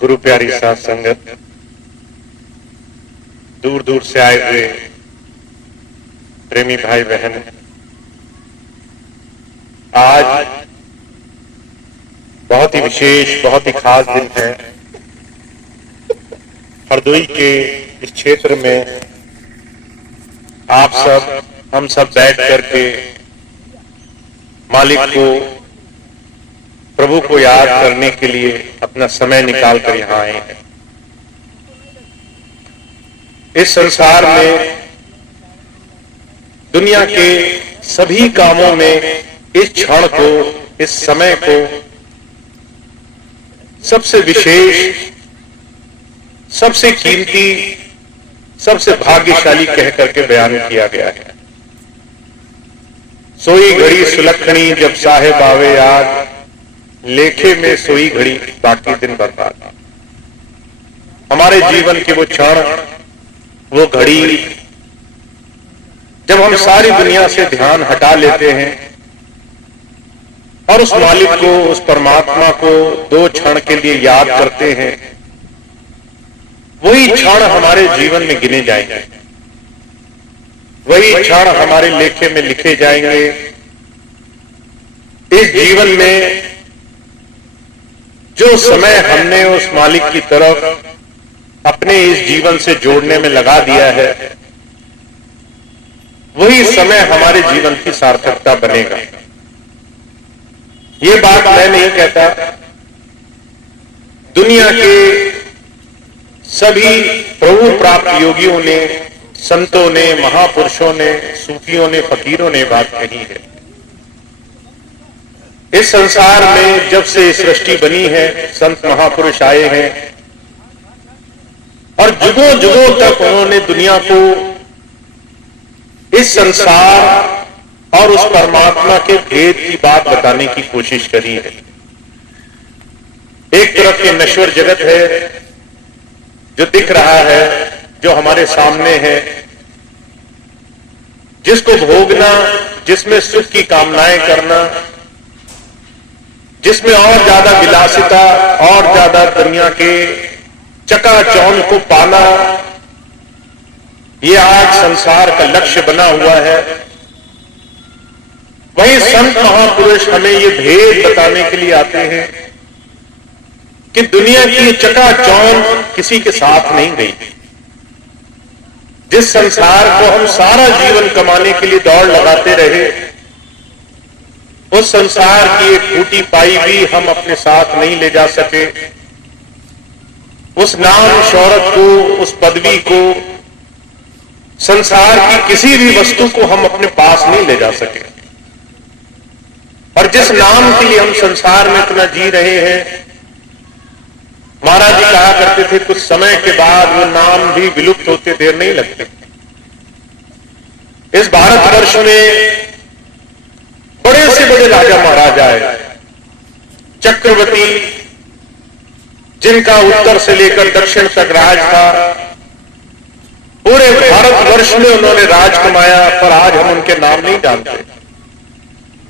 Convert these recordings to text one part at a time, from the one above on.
गुरु प्यारी साथ संगत, दूर दूर से आए हुए प्रेमी भाई बहन, आज बहुत ही विशेष, बहुत ही खास दिन है। हरदोई के इस क्षेत्र में आप सब, हम सब बैठ करके मालिक को, प्रभु को याद करने के लिए अपना समय निकाल कर यहां आए हैं। इस संसार में दुनिया के सभी कामों में इस क्षण को, इस समय को सबसे विशेष, सबसे कीमती, सबसे भाग्यशाली कह करके बयान किया गया है। सोई घड़ी सुलखनी जब साहेब आवे याद, लेखे में सोई घड़ी बाकी दिन बर्बाद। हमारे जीवन के वो क्षण, वो घड़ी जब हम सारी दुनिया से ध्यान हटा लेते हैं और उस मालिक को, उस परमात्मा को दो क्षण के लिए याद करते हैं, वही क्षण हमारे जीवन में गिने जाएंगे, वही क्षण हमारे लेखे में लिखे जाएंगे। इस जीवन में जो समय हमने उस मालिक की तरफ अपने इस जीवन से जोड़ने में लगा दिया है, वही समय हमारे जीवन की सार्थकता बनेगा। ये बात मैं नहीं कहता, दुनिया के सभी प्रभु प्राप्त योगियों ने, संतों ने, महापुरुषों ने, सूफियों ने, फकीरों ने बात कही है। इस संसार में जब से सृष्टि बनी है, संत महापुरुष आए हैं और जुगों जुगों तक उन्होंने दुनिया को इस संसार और उस परमात्मा के भेद की बात बताने की कोशिश करी है। एक तरफ ये नश्वर जगत है जो दिख रहा है, जो हमारे सामने है, जिसको भोगना, जिसमें सुख की कामनाएं करना, जिसमें और ज्यादा विलासिता, और ज्यादा दुनिया के चकाचौंध को पाना, ये आज संसार का लक्ष्य बना हुआ है। वहीं संत महापुरुष हमें ये भेद बताने के लिए आते हैं कि दुनिया की चकाचौंध किसी के साथ नहीं गई। जिस संसार को हम सारा जीवन कमाने के लिए दौड़ लगाते रहे, उस संसार की एक फूटी पाई भी हम अपने साथ नहीं ले जा सके। उस नाम शौहरत को, उस पदवी को, संसार की किसी भी वस्तु को हम अपने पास नहीं ले जा सके। और जिस नाम के लिए हम संसार में इतना जी रहे हैं, महाराज जी कहा करते थे, कुछ समय के बाद वो नाम भी विलुप्त होते देर नहीं लगते। इस भारतवर्ष में बड़े से बड़े राजा महाराजा आए, चक्रवर्ती, जिनका उत्तर से लेकर दक्षिण तक राज था। पूरे भारतवर्ष में उन्होंने राज कमाया, पर आज हम उनके नाम नहीं जानते,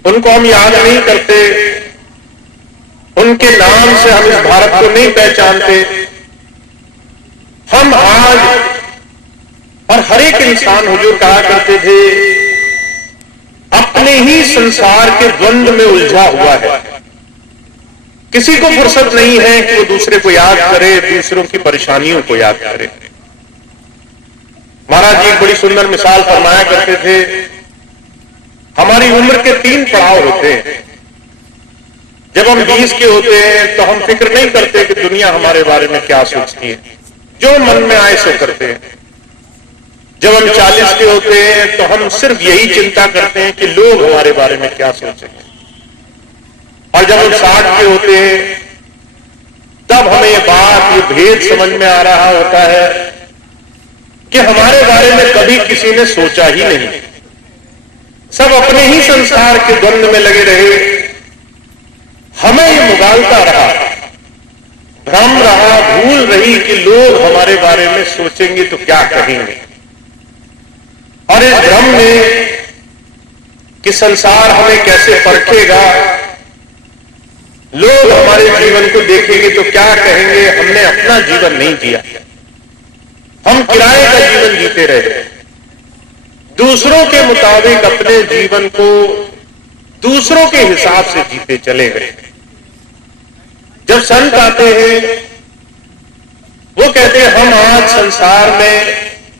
उनको हम याद नहीं करते, उनके नाम से हम इस भारत को नहीं पहचानते। हम आज, और हर एक इंसान, हुजूर कहा करते थे, अपने ही संसार के द्वंद्व में उलझा हुआ है। किसी को फुर्सत नहीं है कि वो दूसरे को याद करे, दूसरों की परेशानियों को याद करे। महाराज जी एक बड़ी सुंदर मिसाल फरमाया करते थे, हमारी उम्र के 3 पड़ाव होते हैं। जब हम 20 के होते हैं तो हम फिक्र नहीं करते कि दुनिया हमारे बारे में क्या सोचती है, जो मन में आए सो करते हैं। जब हम 40 के होते हैं तो हम सिर्फ यही चिंता करते हैं कि लोग हमारे बारे में क्या सोचेंगे। और जब हम 60 के होते हैं तब हमें ये बात, ये भेद समझ में आ रहा होता है कि हमारे बारे में कभी किसी ने सोचा ही नहीं। सब अपने ही संसार के द्वंद्व में लगे रहे। हमें ये मुगालता रहा, भ्रम रहा, भूल रही कि लोग हमारे बारे में सोचेंगे तो क्या कहेंगे। और इस भ्रम में कि संसार हमें कैसे परखेगा, लोग हमारे जीवन को देखेंगे तो क्या कहेंगे, हमने अपना जीवन नहीं जिया, हम किराए का जीवन जीते रहे, दूसरों के मुताबिक अपने जीवन को दूसरों के हिसाब से जीते चले गए। जब संत आते हैं वो कहते हैं हम आज संसार में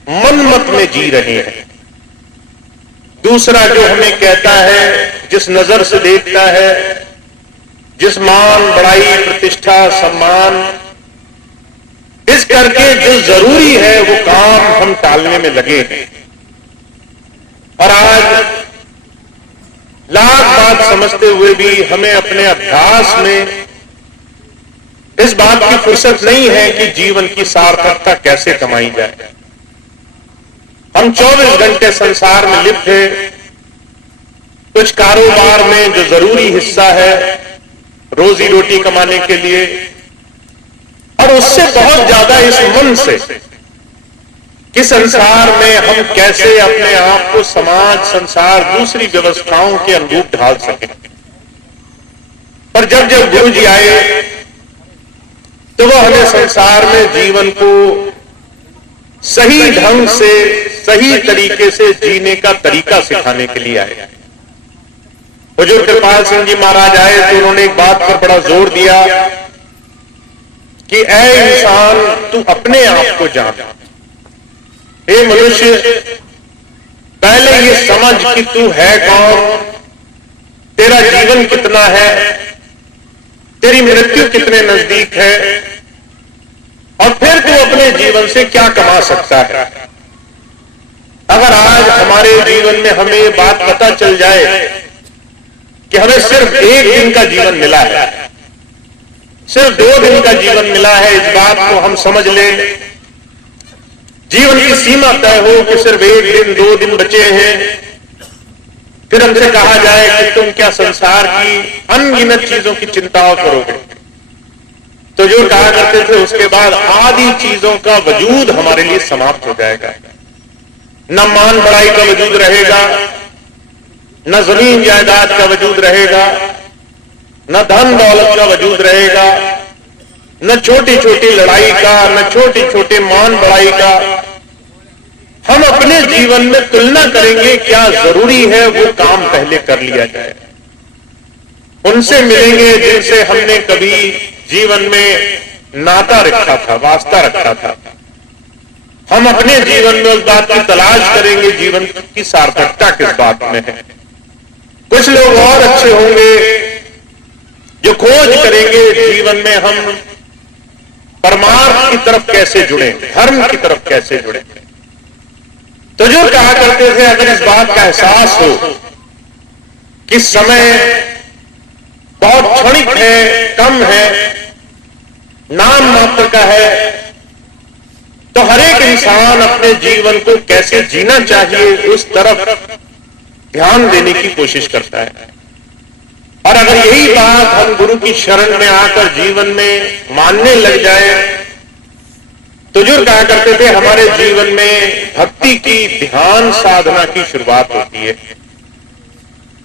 मनमत में जी रहे हैं। दूसरा जो हमें कहता है, जिस नजर से देखता है, जिस मान बड़ाई प्रतिष्ठा सम्मान इस करके जो जरूरी है वो काम हम टालने में लगे हैं। और आज लाख बात समझते हुए भी हमें अपने अभ्यास में इस बात की फुर्सत नहीं है कि जीवन की सार्थकता कैसे कमाई जाए। हम 24 घंटे संसार में लिप्त हैं, कुछ कारोबार में जो जरूरी हिस्सा है रोजी रोटी कमाने के लिए, और उससे बहुत ज्यादा इस मन से कि संसार में हम कैसे अपने आप को समाज संसार दूसरी व्यवस्थाओं के अनुरूप ढाल सकें। पर जब जब गुरु जी आए तो वो हमें संसार में जीवन को सही ढंग से सही तरीके से जीने का तरीका सिखाने के लिए आए। हुजूर कृपाल सिंह जी महाराज आए तो उन्होंने एक बात पर बड़ा जोर दिया कि ऐ इंसान तू अपने आप को जान, हे मनुष्य पहले ये समझ कि तू है कौन, तेरा जीवन कितना है, तेरी मृत्यु कितने नजदीक है, और फिर तू अपने जीवन से क्या कमा सकता है। अगर आज हमारे जीवन में हमें ये बात पता चल जाए कि हमें सिर्फ एक दिन का जीवन मिला है, सिर्फ 2 दिन का जीवन मिला है, इस बात को हम समझ लें, जीवन की सीमा तय हो कि सिर्फ 1 दिन 2 दिन बचे हैं, फिर हमसे कहा जाए कि तुम क्या संसार की अनगिनत चीजों की चिंताओं करोगे, तो जो कहा करते थे उसके बाद आदि चीजों का वजूद हमारे लिए समाप्त हो जाएगा। न मान बड़ाई का वजूद रहेगा, न जमीन जायदाद का वजूद रहेगा, न धन दौलत का वजूद रहेगा, न छोटी छोटी लड़ाई का, न छोटी छोटे मान बड़ाई का। हम अपने जीवन में तुलना करेंगे क्या जरूरी है वो काम पहले कर लिया जाए। उनसे मिलेंगे जिनसे हमने कभी जीवन में नाता रखा था, वास्ता रखा था। हम अपने जीवन में उस बात की तलाश करेंगे जीवन की सार्थकता किस बात में है। कुछ लोग और अच्छे होंगे जो खोज करेंगे जीवन में हम परमार्थ की तरफ कैसे जुड़े, धर्म की तरफ कैसे जुड़े। तो जो कहा करते थे अगर इस बात का एहसास हो कि समय बहुत क्षणिक है, कम है, नाम मात्र का है, तो हर एक इंसान अपने जीवन को कैसे जीना चाहिए उस तरफ ध्यान देने की कोशिश करता है। और अगर यही बात हम गुरु की शरण में आकर जीवन में मानने लग जाए तो जो कहा करते थे हमारे जीवन में भक्ति की ध्यान साधना की शुरुआत होती है।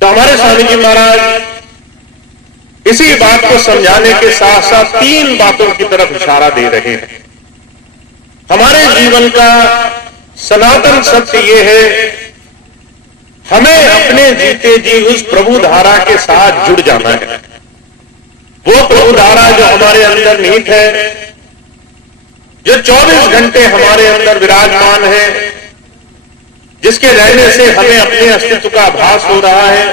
तो हमारे स्वामी जी महाराज इसी बात को समझाने के साथ साथ 3 बातों की तरफ इशारा दे रहे हैं। हमारे जीवन का सनातन सत्य यह है हमें अपने जीते जी उस प्रभु धारा के साथ जुड़ जाना है। वो प्रभु धारा जो हमारे अंदर निहित है, जो 24 घंटे हमारे अंदर विराजमान है, जिसके रहने से हमें अपने अस्तित्व का आभास हो रहा है,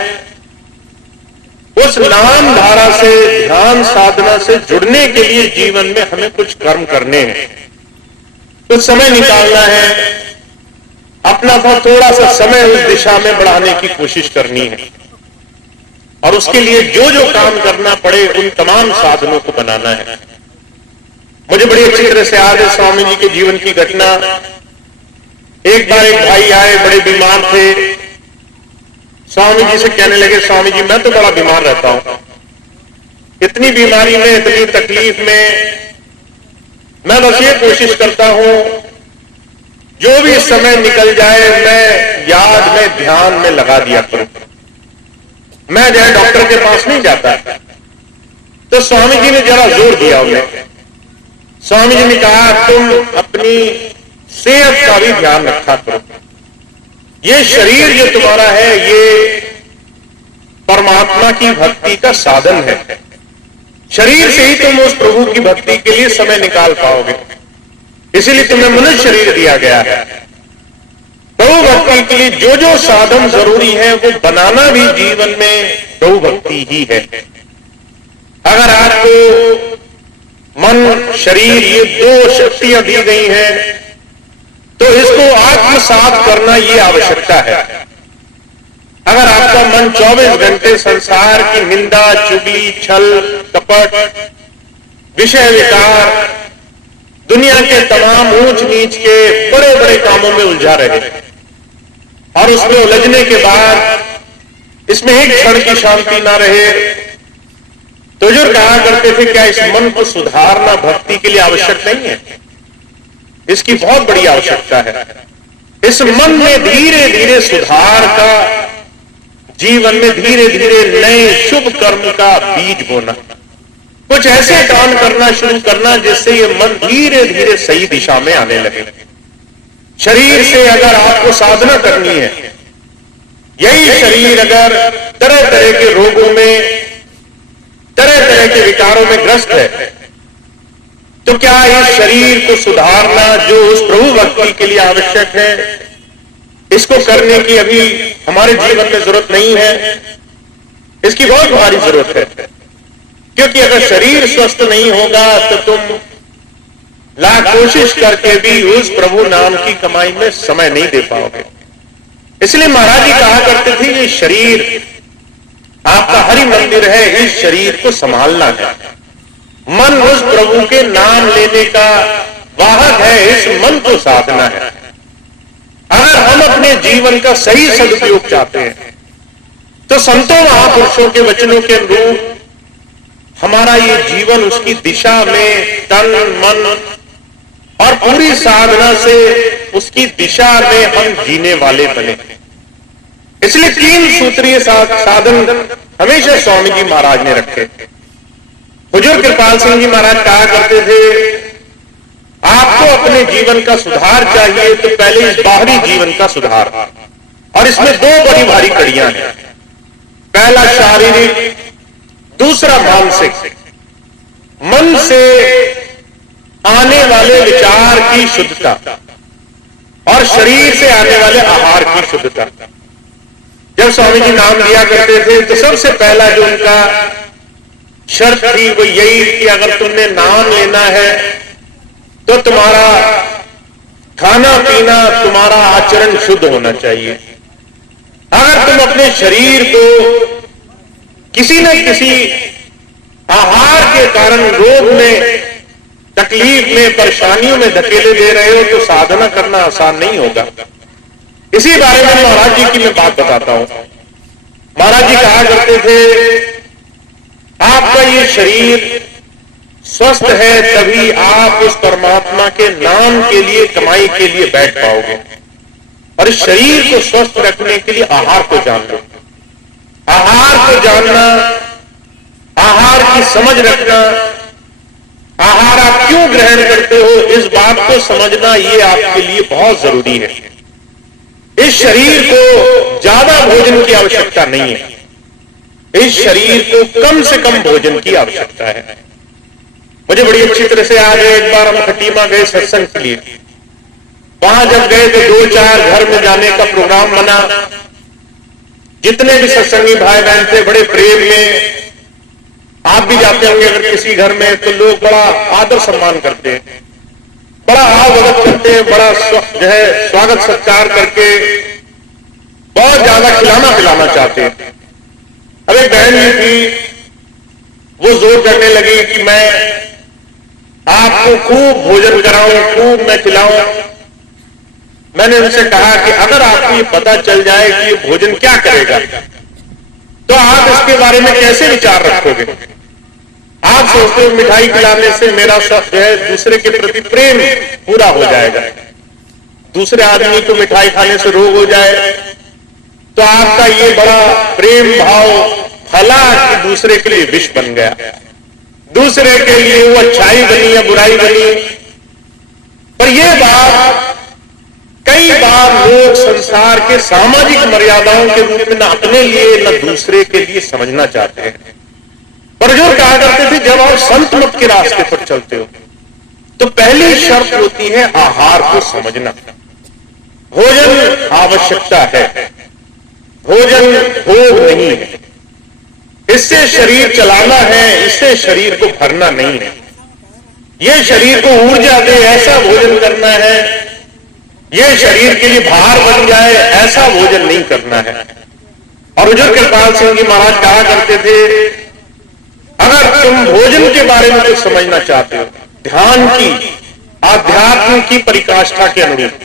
उस नाम धारा से ध्यान साधना से जुड़ने के लिए जीवन में हमें कुछ कर्म करने हैं, कुछ समय निकालना है, अपना थोड़ा सा समय उस दिशा में बढ़ाने की कोशिश करनी है। और उसके लिए जो जो काम करना पड़े उन तमाम साधनों को बनाना है। मुझे बड़ी अच्छी तरह से याद है स्वामी जी के जीवन की घटना। एक बार एक भाई आए, बड़े बीमार थे, स्वामी जी से कहने लगे स्वामी जी मैं तो बड़ा बीमार रहता हूं, इतनी बीमारी में, इतनी तकलीफ में मैं बस ये कोशिश करता हूं जो भी समय निकल जाए मैं याद में ध्यान में लगा दिया करूं। मैं जो है डॉक्टर के पास नहीं जाता, तो स्वामी जी ने जरा जोर दिया उन्हें। स्वामी जी ने कहा, तुम अपनी सेहत का भी ध्यान रखा करो। ये शरीर जो तुम्हारा है ये परमात्मा की भक्ति का साधन है। शरीर से ही तुम उस प्रभु की भक्ति के लिए समय निकाल पाओगे, इसीलिए तुम्हें मनुष्य शरीर दिया गया है। प्रभु भक्ति के लिए जो जो साधन जरूरी है वो बनाना भी जीवन में प्रभु भक्ति ही है। अगर आपको मन शरीर ये दो शक्तियां दी गई हैं तो इसको आत्मसात करना ये आवश्यकता है। अगर आपका मन 24 घंटे संसार की निंदा, चुगली, छल, कपट, विषय विकार, दुनिया के तमाम ऊंच नीच के बड़े बड़े कामों में उलझा रहे और उसमें उलझने के बाद इसमें एक क्षण की शांति ना रहे, तो जो कहा करते थे क्या इस मन को सुधारना भक्ति के लिए आवश्यक नहीं है? इसकी बहुत बड़ी आवश्यकता है। इस मन में धीरे धीरे सुधार का, जीवन में धीरे धीरे नए शुभ कर्म का बीज बोना, कुछ ऐसे काम करना शुरू करना जिससे ये मन धीरे धीरे सही दिशा में आने लगे। शरीर से अगर आपको साधना करनी है, यही शरीर अगर तरह तरह के रोगों में, तरह तरह के विकारों में ग्रस्त है, तो क्या इस शरीर को सुधारना जो उस प्रभु भक्ति के लिए आवश्यक है, इसको करने की अभी हमारे जीवन में जरूरत नहीं है? इसकी बहुत भारी जरूरत है, क्योंकि अगर शरीर स्वस्थ नहीं होगा तो तुम लाख कोशिश करके भी उस प्रभु नाम की कमाई में समय नहीं दे पाओगे। इसलिए महाराज जी कहा करते थे ये शरीर आपका हरि मंदिर है, इस शरीर को संभालना है। मन उस प्रभु के नाम लेने का वाहक है, इस मन को साधना है। अगर हम अपने जीवन का सही सदुपयोग चाहते हैं तो संतों महापुरुषों के वचनों के अनुरूप हमारा ये जीवन उसकी दिशा में तन मन और पूरी साधना से उसकी दिशा में हम जीने वाले बने। इसलिए 3 सूत्रीय साधन हमेशा स्वामी जी महाराज ने रखे। हुजूर कृपाल सिंह जी महाराज कहा करते थे, आपको अपने जीवन का सुधार चाहिए तो पहले इस बाहरी जीवन का सुधार, और इसमें 2 बड़ी भारी कड़ियां हैं। पहला शारीरिक, दूसरा मानसिक। मन से आने वाले विचार की शुद्धता और शरीर से आने वाले आहार की शुद्धता। जब स्वामी जी नाम लिया करते थे तो सबसे पहला जो उनका शर्त थी वो यही कि अगर तुमने नाम लेना है तो तुम्हारा खाना पीना, तुम्हारा आचरण शुद्ध होना चाहिए। अगर तुम अपने शरीर को किसी न किसी आहार के कारण रोग में, तकलीफ में, परेशानियों में धकेले दे रहे हो तो साधना करना आसान नहीं होगा। इसी बारे में महाराज जी की मैं बात बताता हूं। महाराज जी कहा करते थे, आपका ये शरीर स्वस्थ है तभी आप उस परमात्मा के नाम के लिए, कमाई के लिए बैठ पाओगे। और इस शरीर को स्वस्थ रखने के लिए आहार को जान लो। आहार को जानना, आहार की समझ रखना, आहार आप क्यों ग्रहण करते हो इस बात को समझना, ये आपके लिए बहुत जरूरी है। इस शरीर को ज्यादा भोजन की आवश्यकता नहीं है, इस शरीर को कम से कम भोजन की आवश्यकता है। मुझे बड़ी अच्छी तरह से याद है, एक बार हम खटीमा गए सत्संग के लिए। वहां जब गए तो 2-4 घर में जाने का प्रोग्राम बना। जितने भी सत्संगी भाई बहन थे बड़े प्रेम में, आप भी जाते होंगे अगर किसी घर में, तो लोग बड़ा आदर सम्मान करते हैं, बड़ा आवभगत करते हैं, बड़ा जो है स्वागत सत्कार करके बहुत ज्यादा खिलाना पिलाना चाहते हैं। अब एक बहन जी थी, वो जोर करने लगी कि मैं आपको खूब भोजन कराऊं, खूब मैं खिलाऊं। मैंने उनसे कहा कि अगर आपको ये पता चल जाए कि ये भोजन क्या करेगा तो आप इसके बारे में कैसे विचार रखोगे? आप सोचते हो मिठाई खिलाने से मेरा जो है दूसरे के प्रति प्रेम पूरा हो जाएगा, दूसरे आदमी को मिठाई खाने से रोग हो जाए तो आपका ये बड़ा प्रेम भाव फला कि दूसरे के लिए विष बन गया। दूसरे के लिए वो अच्छाई बनी या बुराई बनी। पर यह बात कई बार लोग संसार के सामाजिक मर्यादाओं के रूप में न अपने लिए न दूसरे के लिए समझना चाहते हैं। पर जो कहा करते थे जब आप संत मत के रास्ते पर चलते हो तो पहली शर्त होती है आहार को समझना। भोजन आवश्यकता है, भोजन भोग नहीं है। इससे शरीर चलाना है, इससे शरीर को भरना नहीं है। यह शरीर को ऊर्जा दे ऐसा भोजन करना है, यह शरीर के लिए भार बन जाए ऐसा भोजन नहीं करना है। और हुजूर कृपाल सिंह जी महाराज कहा करते थे अगर तुम भोजन के बारे में कुछ समझना चाहते हो ध्यान की, आध्यात्म की परिकाष्ठा के अनुरूप,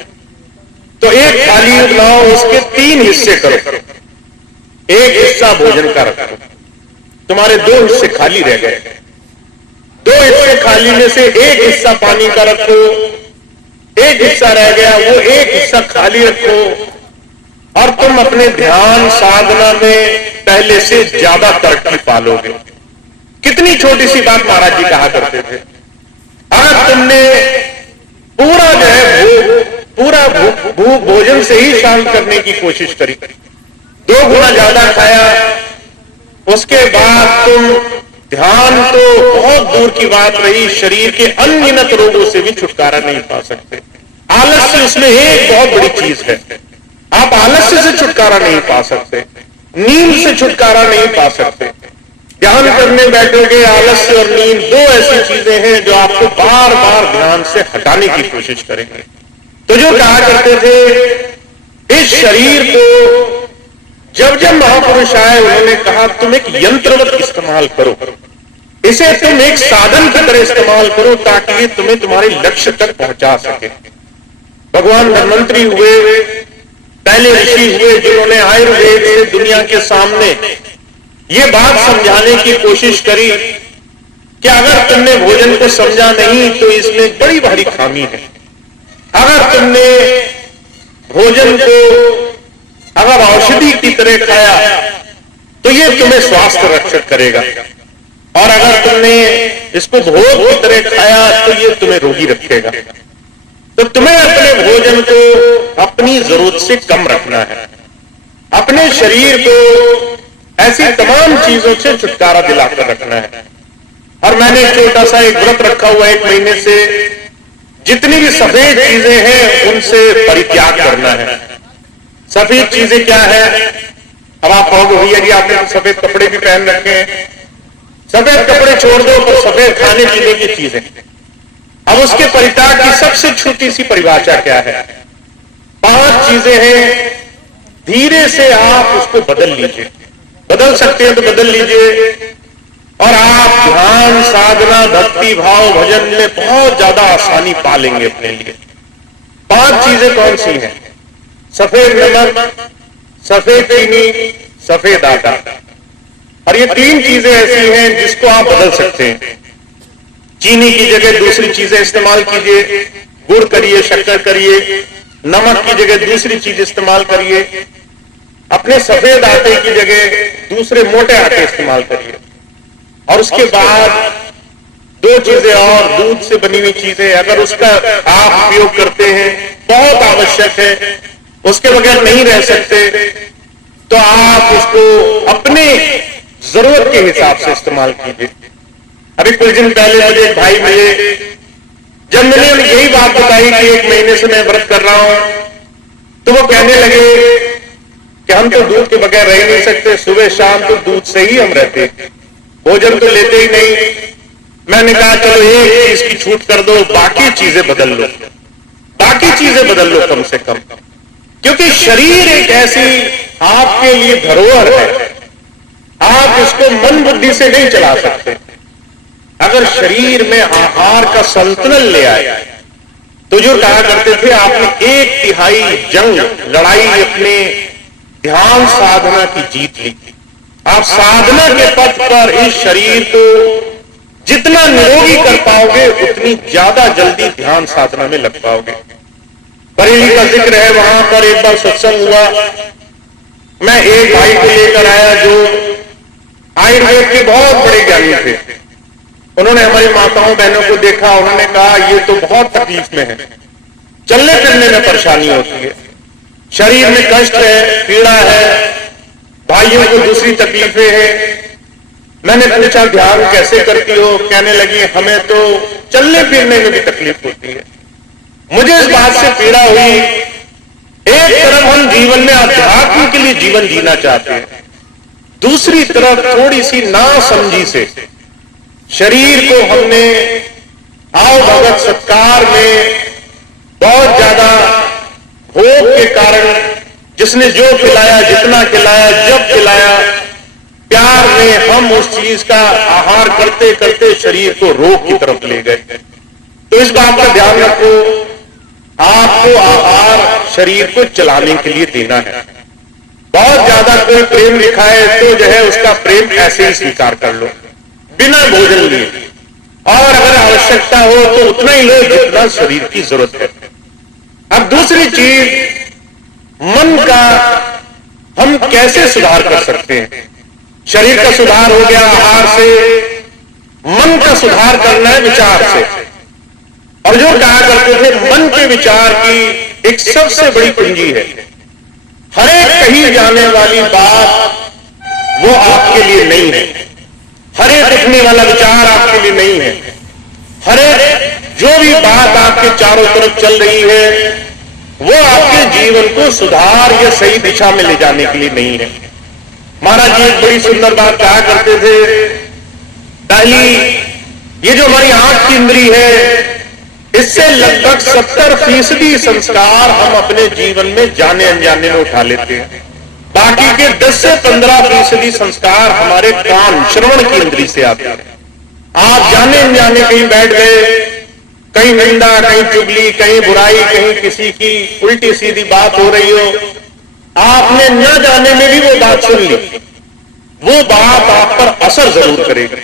तो एक थाली बनाओ, उसके 3 हिस्से करो। एक हिस्सा भोजन का रखो, तुम्हारे 2 हिस्से खाली रह गए। 2 हिस्से खाली में से एक हिस्सा पानी का रखो, एक हिस्सा रह गया, वो एक हिस्सा खाली रखो और तुम अपने ध्यान साधना में पहले से ज्यादा तरक्की पालोगे। कितनी छोटी सी बात महाराज जी कहा करते थे। अगर तुमने पूरा जो है पूरा भूख भोजन से ही शांत करने की कोशिश करी, 2 गुना ज्यादा खाया, उसके बाद तुम ध्यान तो बहुत दूर की बात रही, शरीर के अनगिनत रोगों से भी छुटकारा नहीं पा सकते। आलस्य उसमें एक बहुत बड़ी चीज है। आप आलस्य से छुटकारा नहीं पा सकते, नींद से छुटकारा नहीं पा सकते। ध्यान करने बैठोगे, आलस्य और नींद 2 ऐसी चीजें हैं जो आपको बार बार ध्यान से हटाने की कोशिश करेंगे। तो जो कहा करते थे इस शरीर को जब जब महापुरुष आए उन्होंने कहा तुम एक यंत्रवत इस्तेमाल करो, इसे तुम एक साधन की तरह इस्तेमाल करो ताकि ये तुम्हें तुम्हारे लक्ष्य तक पहुंचा सके। भगवान धन्वंतरी हुए, पहले ऋषि हुए जिन्होंने आयुर्वेद से दुनिया के सामने ये बात समझाने की कोशिश करी कि अगर तुमने भोजन को समझा नहीं तो इसमें बड़ी भारी खामी है। अगर तुमने भोजन को अगर औषधि की तरह खाया तो ये तुम्हें स्वास्थ्य रक्षक करेगा, और अगर तुमने इसको भोग की तरह खाया तो ये तुम्हें रोगी रखेगा। तो तुम्हें अपने भोजन को अपनी जरूरत से कम रखना है, अपने शरीर को ऐसी तमाम चीजों से छुटकारा दिलाकर रखना है। और मैंने छोटा सा एक व्रत रखा हुआ 1 महीने से, जितनी भी सफेद चीजें हैं उनसे परित्याग करना है। सफेद चीजें क्या है? अब आप कहोगे भैया जी आपने तो सफेद कपड़े भी पहन रखे हैं। सफेद कपड़े छोड़ दो पर सफेद खाने पीने की चीजें। अब उसके परित्याग की सबसे छोटी सी परिभाषा क्या है? 5 चीजें हैं, धीरे से आप उसको बदल लीजिए। बदल सकते हैं तो बदल लीजिए, और आप ध्यान साधना भक्ति भाव भजन में बहुत ज्यादा आसानी पा लेंगे अपने लिए। 5 चीजें कौन सी हैं? सफेद नमक, सफेद चीनी, सफेद आटा। और ये 3 चीजें ऐसी हैं जिसको आप बदल सकते हैं। चीनी की जगह दूसरी चीजें इस्तेमाल कीजिए, गुड़ करिए, शक्कर करिए। नमक की जगह दूसरी चीज इस्तेमाल करिए। अपने सफेद आटे की जगह दूसरे मोटे आटे इस्तेमाल करिए। और उसके बाद 2 चीजें और, दूध से बनी हुई चीजें अगर उसका आप उपयोग करते हैं बहुत आवश्यक है, उसके बगैर नहीं रह सकते, तो आप उसको अपने जरूरत के हिसाब से इस्तेमाल कीजिए। अभी कुछ दिन पहले मुझे एक भाई मिले, जब मैंने उन्हें यही बात बताई कि 1 महीने से मैं व्रत कर रहा हूं, तो वो कहने लगे कि हम तो दूध के बगैर रह नहीं सकते, सुबह शाम तो दूध से ही हम रहते, भोजन तो लेते ही नहीं। मैंने कहा चलो एक चीज की छूट कर दो, बाकी चीजें बदल लो, बाकी चीजें बदल लो कम से कम, क्योंकि शरीर एक ऐसी आपके लिए धरोहर है, आप इसको मन बुद्धि से नहीं चला सकते। अगर शरीर में आहार का संतुलन ले आए तो जो कहा करते थे आपने 1/3 जंग लड़ाई अपने ध्यान साधना की जीत ली। आप साधना के पथ पर इस शरीर को जितना निरोगी कर पाओगे उतनी ज्यादा जल्दी ध्यान साधना में लग पाओगे। बरेली का जिक्र है, वहां पर एक बार सत्संग हुआ, मैं एक भाई को लेकर आया जो आयुर्वेद के बहुत बड़े ज्ञानी थे। उन्होंने हमारी माताओं बहनों को देखा, उन्होंने कहा ये तो बहुत तकलीफ में है, चलने फिरने में परेशानी होती है, शरीर में कष्ट है, पीड़ा है, भाइयों को दूसरी तकलीफें हैं। मैंने पूछा ध्यान कैसे करती हो? कहने लगी हमें तो चलने फिरने में भी तकलीफ होती है। मुझे इस बात से पीड़ा हुई, एक तरफ हम जीवन में अध्यात्म के लिए जीवन जीना चाहते हैं, दूसरी तरफ थोड़ी सी नासमझी से शरीर को हमने आओ भगत सत्कार में बहुत ज्यादा भोग के कारण, जिसने जो खिलाया, जितना खिलाया, जब खिलाया, प्यार में हम उस चीज का आहार करते करते शरीर को रोग की तरफ ले गए। तो इस बात का ध्यान रखो, आपको आहार शरीर को चलाने के लिए देना है। बहुत ज्यादा कोई प्रेम दिखाए तो जो है उसका प्रेम ऐसे ही स्वीकार कर लो, बिना भोजन लिए, और अगर आवश्यकता हो तो उतना ही लो जितना शरीर की जरूरत है। अब दूसरी चीज, मन का हम कैसे सुधार कर सकते हैं? शरीर का सुधार हो गया आहार से, मन का सुधार करना है विचार से। और जो कहा करते थे मन के विचार की एक सबसे बड़ी कुंजी है, हर एक कही जाने वाली बात वो आपके लिए नहीं है, हर एक उठने वाला विचार आपके लिए नहीं है, हर एक जो भी बात आपके चारों तरफ चल रही है वो आपके जीवन को सुधार या सही दिशा में ले जाने के लिए नहीं है। महाराज जी एक बड़ी सुंदर बात कहा करते थे, पहली ये जो हमारी आंख की इंद्री है, इससे लगभग 70% संस्कार हम अपने जीवन में जाने अनजाने में उठा लेते हैं। बाकी के 10 से 15% संस्कार हमारे कान, श्रवण की इंद्री से आते हैं। आप जाने अनजाने कहीं बैठ गए, कहीं निंदा, कहीं चुगली, कहीं बुराई, कहीं किसी की उल्टी सीधी बात हो रही हो, आपने न जाने में भी वो बात सुन ली, वो बात आप पर असर जरूर करेगी,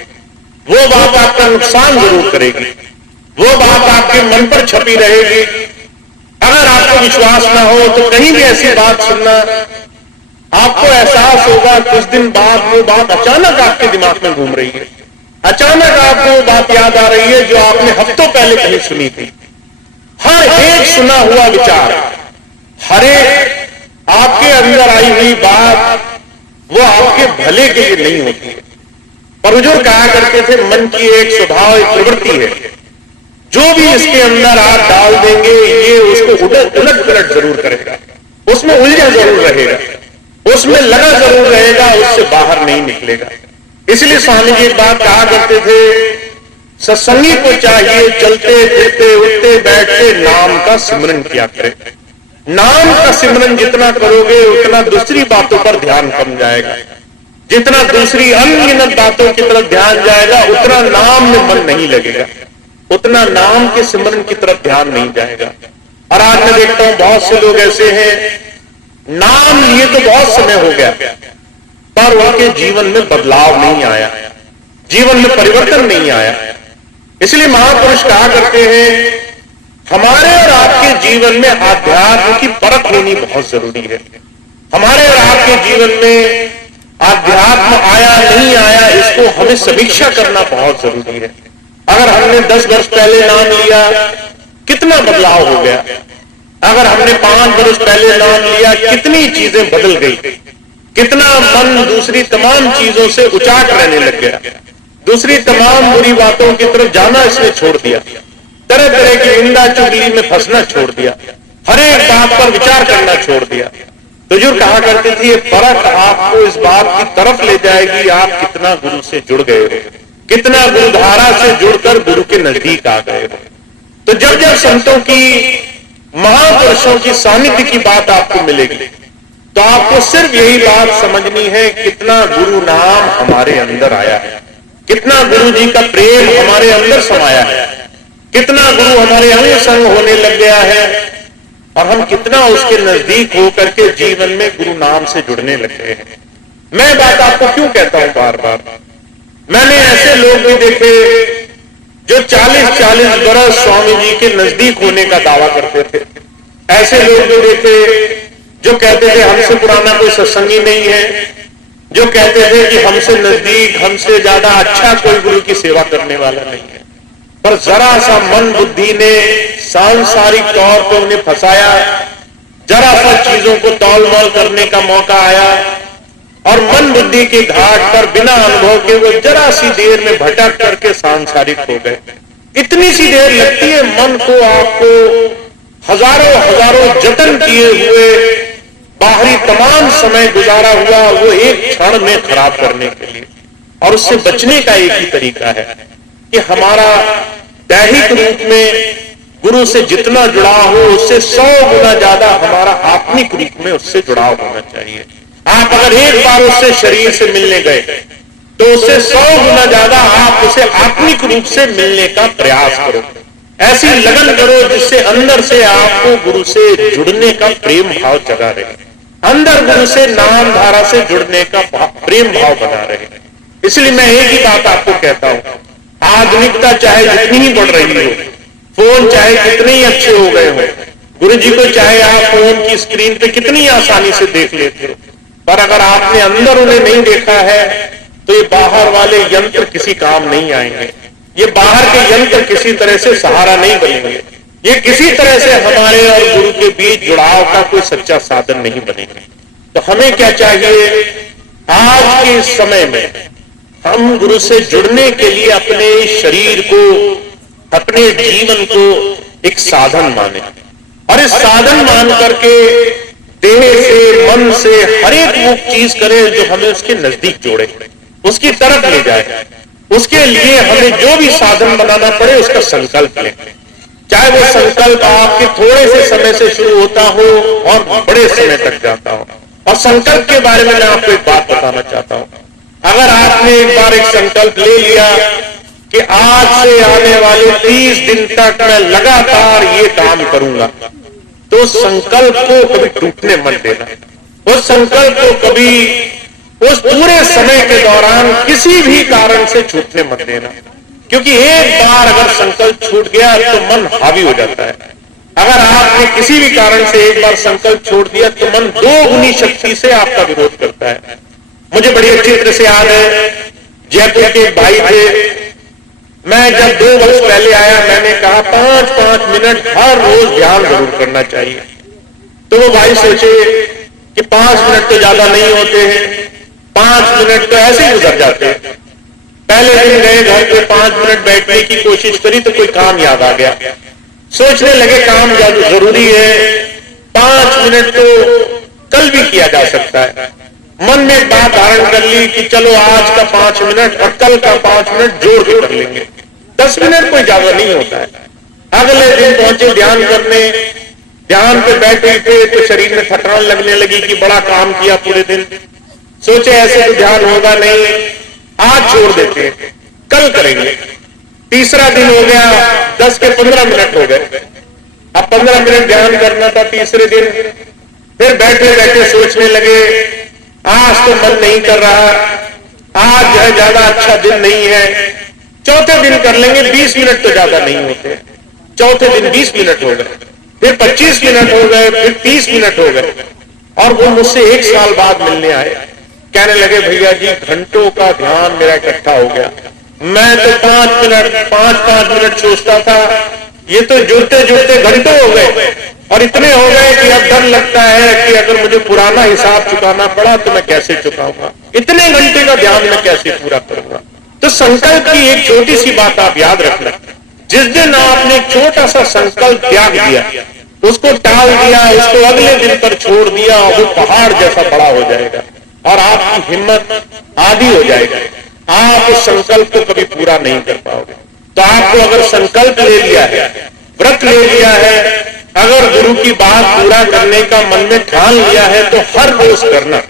वो बात आपका नुकसान जरूर करेगी, वो बात आपके मन पर छपी रहेगी। अगर आपको विश्वास ना हो तो कहीं भी ऐसी बात सुनना, आपको एहसास होगा कुछ दिन बाद वो बात अचानक आपके दिमाग में घूम रही है, अचानक आपको वो बात याद आ रही है जो आपने हफ्तों पहले कहीं सुनी थी। हर एक सुना हुआ विचार, हर एक आपके अंदर आई हुई बात वो आपके भले के लिए नहीं होती है। पर हुजूर कहा करते थे मन की एक स्वभाव, एक प्रवृत्ति है, जो भी इसके अंदर आप डाल देंगे ये उसको उलट पलट जरूर करेगा, उसमें उलझा जरूर रहेगा, उसमें लगा जरूर रहेगा, उससे बाहर नहीं निकलेगा। इसलिए स्वामी जी एक बात कहा करते थे, सत्संगी को चाहिए चलते फिरते उठते बैठते नाम का सिमरन किया करें। नाम का सिमरन जितना करोगे उतना दूसरी बातों पर ध्यान कम जाएगा, जितना दूसरी अनगिनत बातों की तरफ ध्यान जाएगा उतना नाम में मन नहीं लगेगा, उतना नाम के सिमरन की तरफ ध्यान नहीं जाएगा। और आज मैं देखता हूं बहुत से लोग ऐसे हैं, नाम लिए तो बहुत समय हो गया पर उनके जीवन में बदलाव नहीं आया, जीवन में परिवर्तन नहीं आया। इसलिए महापुरुष कहा करते हैं हमारे और आपके जीवन में आध्यात्म की परख होनी बहुत जरूरी है। हमारे और आपके जीवन में आध्यात्म आया नहीं आया इसको हमें समीक्षा करना बहुत जरूरी है। अगर हमने 10 वर्ष पहले नाम लिया कितना बदलाव हो गया, अगर हमने 5 वर्ष पहले नाम लिया कितनी चीजें बदल गई, कितना मन दूसरी तमाम चीजों से उचाट रहने लग गया, दूसरी तमाम बुरी बातों की तरफ जाना इसने छोड़ दिया, तरह तरह की निंदा चुगली में फंसना छोड़ दिया, हर एक बात पर विचार करना छोड़ दिया। तो जो कहा करते थे ये फर्क आपको इस बात की तरफ ले जाएगी आप कितना गुरु से जुड़ गए हो, कितना गुरुधारा से जुड़कर गुरु के नजदीक आ गए हो। तो जब जब संतों की, महापुरुषों की सानिध्य की बात आपको मिलेगी तो आपको सिर्फ यही बात समझनी है कितना गुरु नाम हमारे अंदर आया है, कितना गुरु जी का प्रेम हमारे अंदर समाया है, कितना गुरु हमारे अंग संग होने लग गया है और हम कितना उसके नजदीक होकर के जीवन में गुरु नाम से जुड़ने लगे हैं। मैं बात आपको क्यों कहता हूं बार बार, मैंने ऐसे लोग भी देखे जो 40-40 बरस स्वामी जी के नजदीक होने का दावा करते थे, ऐसे लोग भी देखे जो कहते थे हमसे पुराना कोई सत्संगी नहीं है, जो कहते थे कि हमसे नजदीक, हमसे ज्यादा अच्छा कोई गुरु की सेवा करने वाला नहीं है, पर जरा सा मन बुद्धि ने सांसारिक तौर पर उन्हें फंसाया, जरा सा चीजों को तौल-मोल करने का मौका आया और मन बुद्धि के घाट पर बिना अनुभव के वो जरा सी देर में भटक करके सांसारिक हो गए। इतनी सी देर लगती है मन को आपको हजारों हजारों जतन किए हुए बाहरी तमाम समय गुजारा हुआ वो एक क्षण में खराब करने के लिए। और उससे बचने का एक ही तरीका है कि हमारा दैहिक रूप में गुरु से जितना जुड़ाव हो उससे 100 गुना ज्यादा हमारा आत्मिक रूप में उससे जुड़ाव होना चाहिए। आप अगर एक बार उससे शरीर से मिलने गए तो उससे 100 गुना ज्यादा आप उसे आत्मिक रूप से मिलने का प्रयास करो, ऐसी लगन करो जिससे अंदर से आपको गुरु से जुड़ने का प्रेम भाव जगा रहे, अंदर गुरु से नाम धारा से जुड़ने का प्रेम भाव बना रहे। इसलिए मैं एक ही बात आपको कहता हूं, आधुनिकता चाहे जितनी ही बढ़ रही हो, फोन चाहे कितने ही अच्छे हो गए हो, गुरु जी को चाहे आप फोन की स्क्रीन पे कितनी आसानी से देख लेते हो, पर अगर आपने अंदर उन्हें नहीं देखा है तो ये बाहर वाले यंत्र किसी काम नहीं आएंगे, ये बाहर के यंत्र किसी तरह से सहारा नहीं बनेंगे, ये किसी तरह से हमारे और गुरु के बीच जुड़ाव का कोई सच्चा साधन नहीं बनेगा। तो हमें क्या चाहिए, आज के समय में हम गुरु से जुड़ने के लिए अपने शरीर को, अपने जीवन को एक साधन माने और इस साधन मान करके देह से, मन से हर एक वो चीज करें जो हमें उसके नजदीक जोड़े, उसकी तरफ ले जाए। उसके लिए हमें जो भी साधन बनाना पड़े उसका संकल्प लें, चाहे वो संकल्प आपके थोड़े से समय से शुरू होता हो और बड़े समय तक जाता हो। और संकल्प के बारे में मैं आपको एक बात बताना चाहता हूं, अगर आपने एक बार एक संकल्प ले लिया कि आज से आने वाले 30 दिन तक मैं लगातार ये काम करूंगा, तो संकल्प को कभी टूटने मत देना, उस संकल्प को कभी उस पूरे समय के दौरान किसी भी कारण से छूटने मत देना, क्योंकि एक बार अगर संकल्प छूट गया तो मन हावी हो जाता है। अगर आपने किसी भी कारण से एक बार संकल्प छोड़ दिया तो मन 2 गुनी शक्ति से आपका विरोध करता है। मुझे बड़ी अच्छी तरह से याद है, जयपुर के एक भाई थे, मैं जब 2 वर्ष पहले आया मैंने कहा 5-5 मिनट हर रोज ध्यान जरूर करना चाहिए। तो वो भाई सोचे कि 5 मिनट तो ज्यादा नहीं होते हैं, 5 मिनट तो ऐसे ही गुजर जाते हैं। पहले दिन गए घर पे 5 मिनट बैठने की कोशिश करी तो कोई काम याद आ गया, सोचने लगे काम जरूरी है, 5 मिनट तो कल भी किया जा सकता है। मन में एक बात धारण कर ली कि चलो आज का 5 मिनट और कल का 5 मिनट जोड़ के कर लेंगे, 10 मिनट कोई ज्यादा नहीं होता है। अगले दिन पहुंचे ध्यान करने, ध्यान पे बैठे थे तो शरीर में थकान लगने लगी कि बड़ा काम किया पूरे दिन, सोचे ऐसे तो ध्यान होगा नहीं, आज छोड़ देते हैं, कल करेंगे। तीसरा दिन हो गया, 10 के 15 मिनट हो गए, अब 15 मिनट ध्यान करना था तीसरे दिन, फिर बैठे बैठे सोचने लगे आज तो मन नहीं कर रहा, आज जो है ज्यादा अच्छा दिन नहीं है, चौथे दिन कर लेंगे, 20 मिनट तो ज्यादा नहीं होते। चौथे दिन 20 मिनट हो गए, फिर 25 मिनट हो गए, फिर 30 मिनट हो गए, और वो मुझसे 1 साल बाद मिलने आए, कहने लगे भैया जी घंटों का ध्यान मेरा इकट्ठा हो गया, मैं तो 5-5 मिनट सोचता था, ये तो जुड़ते जुड़ते घंटों हो गए और इतने हो गए कि अब डर लगता है कि अगर मुझे पुराना हिसाब चुकाना पड़ा तो मैं कैसे चुकाऊंगा, इतने घंटे का ध्यान मैं कैसे पूरा करूंगा। तो संकल्प की एक छोटी सी बात आप याद रखना, जिस दिन आपने एक छोटा सा संकल्प त्याग दिया, उसको टाल दिया, उसको अगले दिन पर छोड़ दिया, वो पहाड़ जैसा बड़ा हो जाएगा और आपकी हिम्मत आधी हो जाएगी, आप उस संकल्प को कभी पूरा नहीं कर पाओगे। तो आपको अगर संकल्प ले लिया है, व्रत ले लिया है, अगर गुरु की बात पूरा करने का मन में ठान लिया है तो हर रोज करना,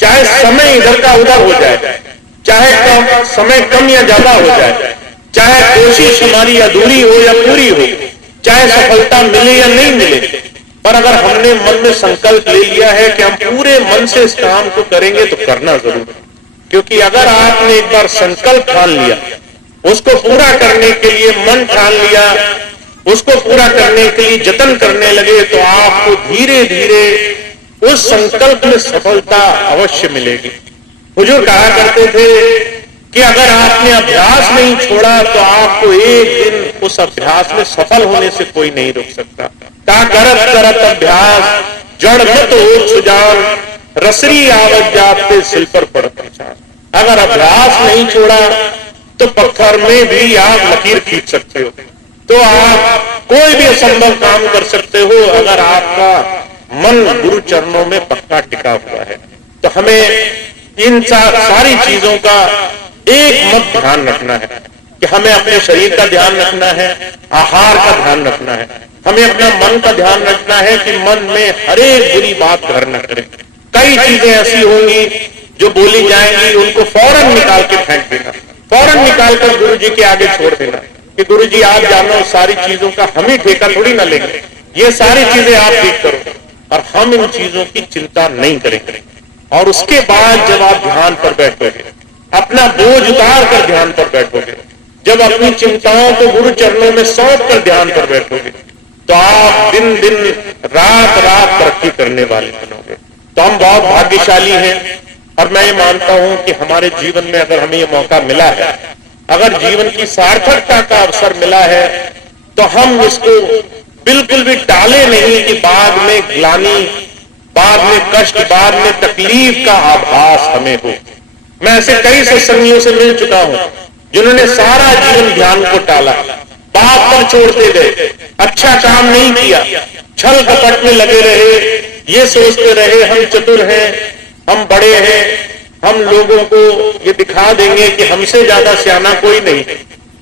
चाहे समय इधर का उधर हो जाए, चाहे समय कम या ज्यादा हो जाए, चाहे कोशिश हमारी अधूरी हो या पूरी हो, चाहे सफलता मिले या नहीं मिले, पर अगर हमने मन में संकल्प ले लिया है कि हम पूरे मन से इस काम को करेंगे तो करना जरूर। क्योंकि अगर आपने एक बार संकल्प ठान लिया, उसको पूरा करने के लिए मन ठान लिया, उसको पूरा करने के लिए जतन करने लगे, तो आपको धीरे धीरे उस संकल्प में सफलता अवश्य मिलेगी। हुजूर कहा करते थे कि अगर आपने अभ्यास नहीं छोड़ा तो आपको एक दिन उस अभ्यास में सफल होने से कोई नहीं रोक सकता। ता करत करत अभ्यास जड़ मत हो सुजान, रसरी आवत जाते सिल पर पड़ पहचान। अगर अभ्यास नहीं छोड़ा तो पत्थर में भी आप लकीर खींच सकते हो, तो आप कोई भी असंभव काम कर सकते हो अगर आपका मन गुरु चरणों में पक्का टिका हुआ है। तो हमें इन सारी चीजों का एक मत ध्यान रखना है कि हमें अपने शरीर का ध्यान रखना है, आहार का ध्यान रखना है, हमें अपना मन का ध्यान रखना है कि मन में हर एक बुरी बात घर न करें। कई चीजें ऐसी होंगी जो बोली जाएंगी, उनको फौरन निकाल के फेंक देना, फौरन निकालकर गुरु जी के आगे छोड़ देना कि गुरु जी आप जानो सारी चीजों का हम ही ठेका थोड़ी ना लेंगे, ये सारी चीजें आप ठीक करो और हम इन चीजों की चिंता नहीं करेंगे। और उसके बाद जब आप ध्यान पर बैठोगे, अपना बोझ उतार कर ध्यान पर बैठोगे, जब अपनी चिंताओं को गुरु चरणों में सौंप कर ध्यान पर बैठोगे, तो आप दिन दिन रात रात तरक्की करने वाले बनोगे। तो हम बहुत भाग्यशाली हैं और मैं ये मानता हूं कि हमारे जीवन में अगर हमें ये मौका मिला है, अगर जीवन की सार्थकता का अवसर मिला है, तो हम इसको बिल्कुल भी टाले नहीं कि बाद में ग्लानि, बाद में कष्ट, बाद में तकलीफ का आभास हमें हो। मैं ऐसे कई सत्संगियों से मिल चुका हूं जिन्होंने सारा जीवन ध्यान को टाला, बात पर छोड़ते गए, अच्छा काम नहीं किया, छल कपट में लगे रहे, ये सोचते रहे हम चतुर हैं, हम बड़े हैं, हम लोगों को ये दिखा देंगे कि हमसे ज्यादा सियाना कोई नहीं।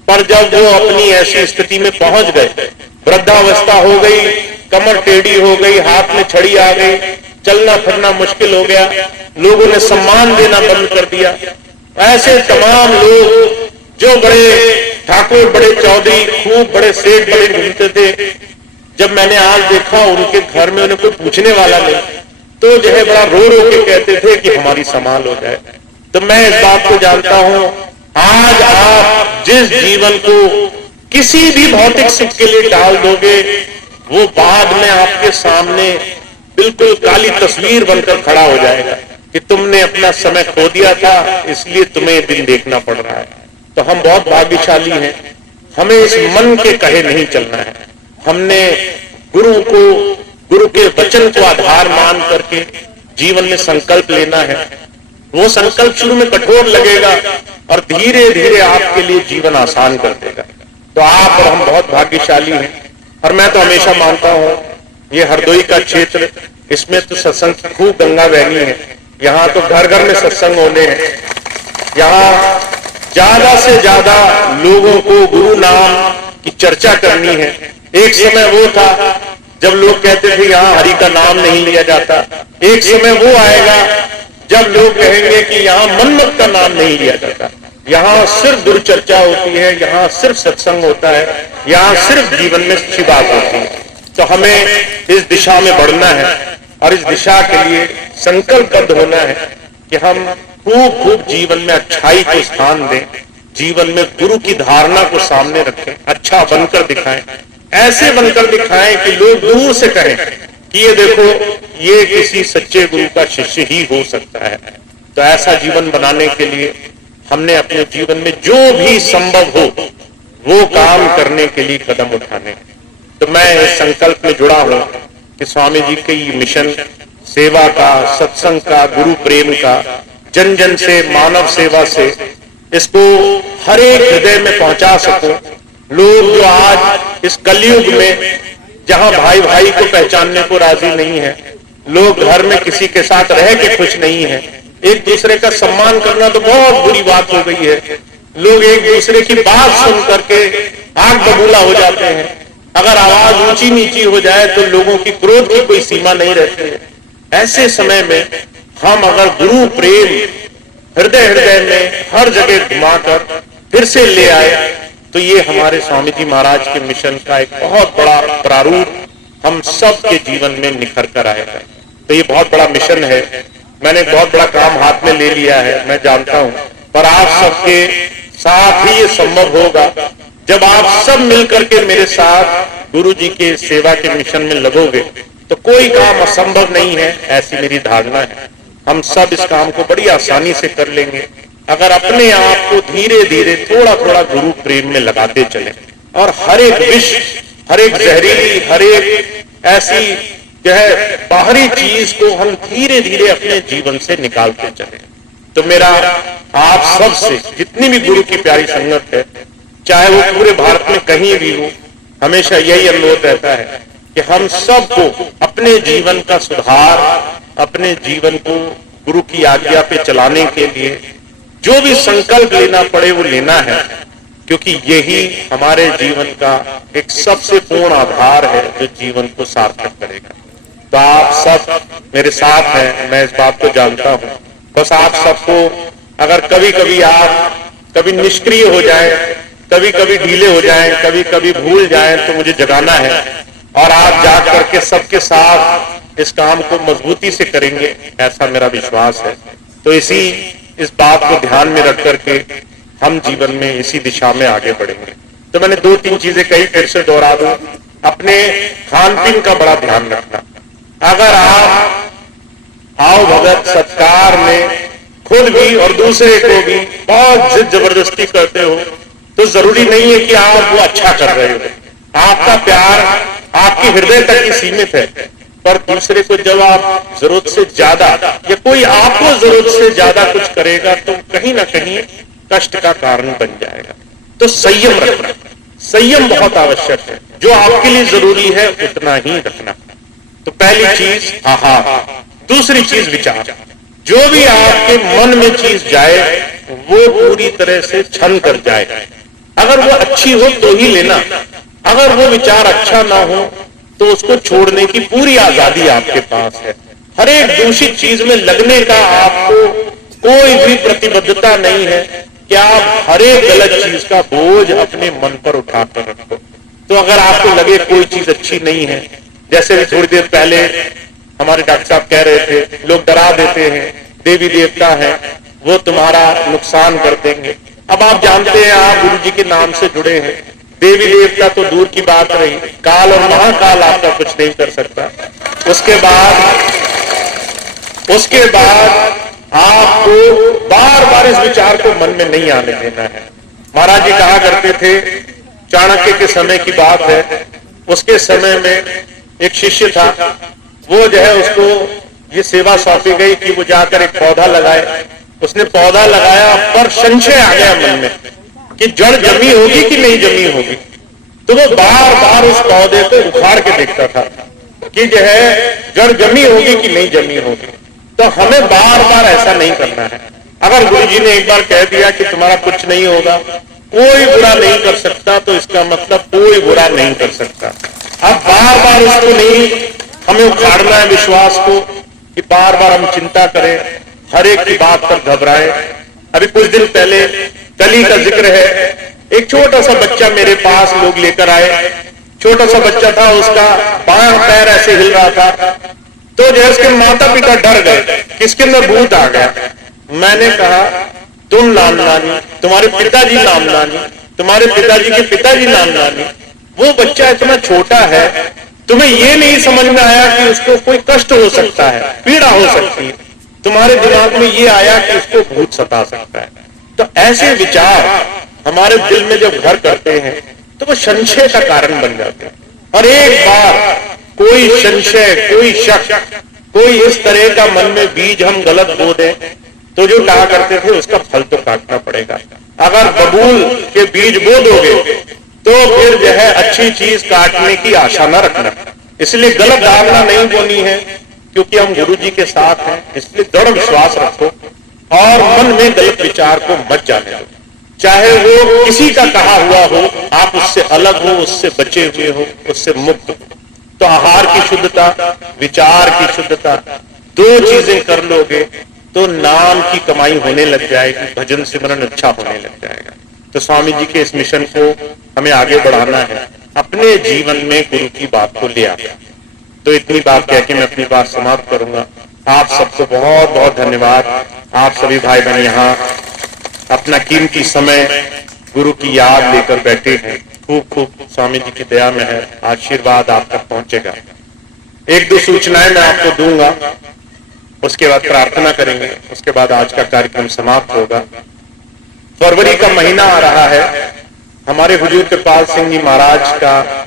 पर जब वो अपनी ऐसी स्थिति में पहुंच गए, वृद्धावस्था हो गई, कमर टेढ़ी हो गई, हाथ में छड़ी आ गई, चलना फिरना मुश्किल हो गया, लोगों ने सम्मान देना बंद कर दिया। ऐसे तमाम लोग जो बड़े ठाकुर, बड़े चौधरी, खूब बड़े सेठ बड़े घूमते थे, जब मैंने आज देखा उनके घर में उन्हें कोई पूछने वाला नहीं, तो जो है बड़ा रो रो के कहते थे कि हमारी संभाल हो जाए। तो मैं इस बात को जानता हूं, आज आप जिस जीवन को किसी भी भौतिक सुख के लिए डाल दोगे, वो बाद में आपके सामने बिल्कुल काली तस्वीर बनकर खड़ा हो जाएगा कि तुमने अपना समय खो दिया था, इसलिए तुम्हें दिन देखना पड़ रहा है। तो हम बहुत भाग्यशाली हैं, हमें इस मन के कहे नहीं चलना है, हमने गुरु को, गुरु के वचन को आधार मान करके जीवन में संकल्प लेना है। वो संकल्प शुरू में कठोर लगेगा और धीरे धीरे आपके लिए जीवन आसान कर देगा। तो आप और हम बहुत भाग्यशाली हैं। और मैं तो हमेशा मानता हूं ये हरदोई का क्षेत्र, इसमें तो सत्संग की खूब गंगा बहनी है, यहाँ तो घर घर में सत्संग होने हैं, यहाँ ज्यादा से ज्यादा लोगों को गुरु नाम की चर्चा करनी है। एक समय वो था जब लोग कहते थे यहाँ हरि का नाम नहीं लिया जाता, एक समय वो आएगा जब लोग कहेंगे कि यहाँ मन्नत का नाम नहीं लिया जाता, यहाँ सिर्फ गुरु चर्चा होती है, यहाँ सिर्फ सत्संग होता है, यहाँ सिर्फ जीवन में अच्छी बात होती है। तो हमें इस दिशा में बढ़ना है और इस दिशा के लिए संकल्पबद्ध होना है कि हम खूब खूब जीवन में अच्छाई को स्थान दें, जीवन में गुरु की धारणा को सामने रखें, अच्छा बनकर दिखाएं, ऐसे बनकर दिखाएं कि लोग दूर से कहें कि ये देखो ये किसी सच्चे गुरु का शिष्य ही हो सकता है। तो ऐसा जीवन बनाने के लिए हमने अपने जीवन में जो भी संभव हो वो काम करने के लिए कदम उठाने। तो मैं इस संकल्प में जुड़ा हूं कि स्वामी जी के ये मिशन सेवा का, सत्संग का, गुरु प्रेम का, जन जन से, मानव सेवा से इसको हर एक हृदय में पहुंचा सकूं। लोग जो आज इस कलयुग में जहां भाई भाई को पहचानने को राजी नहीं है, लोग घर में किसी के साथ रह के खुश नहीं है, एक दूसरे का सम्मान करना तो बहुत बुरी बात हो गई है। लोग एक दूसरे की बात सुन करके आग बबूला हो जाते हैं, अगर आवाज ऊंची नीची हो जाए तो लोगों की क्रोध की कोई सीमा नहीं रहती है। ऐसे समय में हम अगर गुरु प्रेम हृदय हृदय में हर जगह घुमाकर फिर से ले आए तो ये हमारे स्वामी जी महाराज के मिशन का एक बहुत बड़ा प्रारूप हम सब के जीवन में निखर कर आएगा। तो ये बहुत बड़ा मिशन है, मैंने बहुत बड़ा काम हाथ में ले लिया है, मैं जानता हूं, पर आप सबके साथ ही ये संभव होगा जब आप सब मिलकर के मेरे साथ गुरु जी के सेवा के मिशन में लगोगे। तो कोई काम असंभव नहीं है, ऐसी मेरी धारणा है। हम सब इस काम को बड़ी आसानी से कर लेंगे अगर अपने आप को धीरे धीरे थोड़ा थोड़ा गुरु प्रेम में लगाते चले और हर एक विष, हर एक जहरीली, हर एक ऐसी जो है बाहरी चीज को हम धीरे धीरे अपने जीवन से निकालते चले। तो मेरा आप सब से, जितनी भी गुरु की प्यारी संगत है, चाहे वो पूरे भारत में कहीं भी हो, हमेशा यही अनुरोध रहता है कि हम सबको अपने जीवन का सुधार, अपने जीवन को गुरु की आज्ञा पे चलाने के लिए जो भी संकल्प लेना पड़े वो लेना है, क्योंकि यही हमारे जीवन का एक सबसे पूर्ण आधार है जो जीवन को सार्थक करेगा। तो आप सब मेरे साथ हैं, मैं इस बात को जानता हूं। बस आप सबको अगर कभी कभी आप कभी निष्क्रिय हो जाएं, कभी कभी ढीले हो जाएं, कभी कभी भूल जाएं, तो मुझे जगाना है और आप जा करके सबके साथ इस काम को मजबूती से करेंगे, ऐसा मेरा विश्वास है। तो इस बात को ध्यान में रख करके हम जीवन में इसी दिशा में आगे बढ़ेंगे। तो मैंने 2-3 चीजें कही, फिर से दोहरा दूं। अपने खान पीन का बड़ा ध्यान रखना। अगर आप आओ भगत सत्कार में खुद भी और दूसरे को भी बहुत जिद जबरदस्ती करते हो, तो जरूरी नहीं है कि आप वो अच्छा कर रहे हो। आपका प्यार आपके हृदय तक ही सीमित है, पर दूसरे को जब आप जरूरत से ज्यादा या कोई आपको जरूरत से ज्यादा कुछ करेगा तो कहीं ना कहीं कष्ट का कारण बन जाएगा। तो संयम रखना, संयम बहुत आवश्यक है। जो आपके लिए जरूरी है उतना ही रखना। तो पहली चीज आहार, दूसरी चीज विचार। जो भी आपके मन में चीज जाए वो पूरी तरह से छन कर जाए। अगर वो अच्छी हो तो ही लेना, अगर वो विचार अच्छा ना हो तो उसको छोड़ने की पूरी आजादी आपके पास है। हर एक दूषित चीज में लगने का आपको कोई भी प्रतिबद्धता नहीं है कि आप हर एक गलत चीज का बोझ अपने मन पर उठाकर रखो। तो अगर आपको लगे कोई चीज अच्छी नहीं है, जैसे भी थोड़ी देर पहले हमारे डॉक्टर साहब कह रहे थे, लोग डरा देते हैं, देवी देवता है वो तुम्हारा नुकसान कर देंगे। अब आप जानते हैं, आप गुरु जी के नाम से जुड़े हैं, देवी देवता तो दूर की बात रही, काल और महाकाल आपका कुछ नहीं कर सकता। उसके बाद आपको बार बार इस विचार को मन में नहीं आने देना है। महाराज जी कहा करते थे, चाणक्य के समय की बात है, उसके समय में एक शिष्य था, वो जो है उसको ये सेवा सौंपी गई कि वो जाकर एक पौधा लगाए। उसने पौधा लगाया, पर संशय आ गया मन में कि जड़ जमी होगी कि नहीं जमी होगी। तो वो बार बार उस पौधे को उखाड़ के देखता था कि जो है जड़ जमी होगी कि नहीं जमी होगी। तो हमें बार बार ऐसा नहीं करना है। अगर गुरु जी ने एक बार कह दिया कि तुम्हारा कुछ नहीं होगा, कोई बुरा नहीं कर सकता, तो इसका मतलब कोई बुरा नहीं कर सकता। अब बार बार उसको नहीं हमें उखाड़ना है विश्वास को कि बार बार हम चिंता करें, हर एक की बात पर घबराएं। अभी कुछ दिन पहले कली का जिक्र है, एक छोटा सा बच्चा मेरे पास लोग लेकर आए। छोटा सा बच्चा था, उसका बायां पैर ऐसे हिल रहा था, तो जैसे उसके माता पिता डर गए कि इसके अंदर भूत आ गया। मैंने कहा, तुम नाम नानी, तुम्हारे पिताजी नाम नानी, तुम्हारे पिताजी के पिताजी नाम नानी, वो बच्चा इतना छोटा है, तुम्हें ये नहीं समझ में आया कि उसको कोई कष्ट हो सकता है, पीड़ा हो सकती है। तुम्हारे दिमाग में ये आया कि उसको भूत सता सकता है। तो ऐसे विचार हमारे दिल में जब घर करते हैं तो वो संशय का कारण बन जाते हैं। और एक बार कोई संशय, कोई शक, कोई इस तरह का मन में बीज हम गलत बो दें तो जो कहा करते थे उसका फल तो काटना पड़ेगा। अगर बबूल के बीज बो दोगे तो फिर जो है अच्छी चीज काटने की आशा न रखना। इसलिए गलत धारणा नहीं बोनी है, क्योंकि हम गुरु जी के साथ हैं। इसलिए दृढ़ विश्वास रखो और मन में गलत विचार को मत जाने दो। चाहे वो किसी का कहा हुआ हो, आप उससे अलग हो, उससे बचे हुए हो, उससे मुक्त हो। तो आहार की शुद्धता, विचार की शुद्धता, दो चीजें कर लोगे तो नाम की कमाई होने लग जाएगी, भजन सिमरन अच्छा होने लग जाएगा। तो स्वामी जी के इस मिशन को हमें आगे बढ़ाना है, अपने जीवन में गुरु की बात को ले आना। तो इतनी बात कह के मैं अपनी बात समाप्त करूंगा। आप सबको बहुत बहुत धन्यवाद। आप सभी भाई बहन यहाँ अपना कीमती समय गुरु की याद लेकर बैठे हैं। खूब खूब स्वामी जी की दया में है, आशीर्वाद आप तक पहुंचेगा। एक दो सूचनाएं मैं आपको दूंगा। उसके बाद प्रार्थना करेंगे, उसके बाद आज का कार्यक्रम समाप्त होगा। फरवरी का महीना आ रहा है, हमारे हुजूर कृपाल सिंह जी महाराज का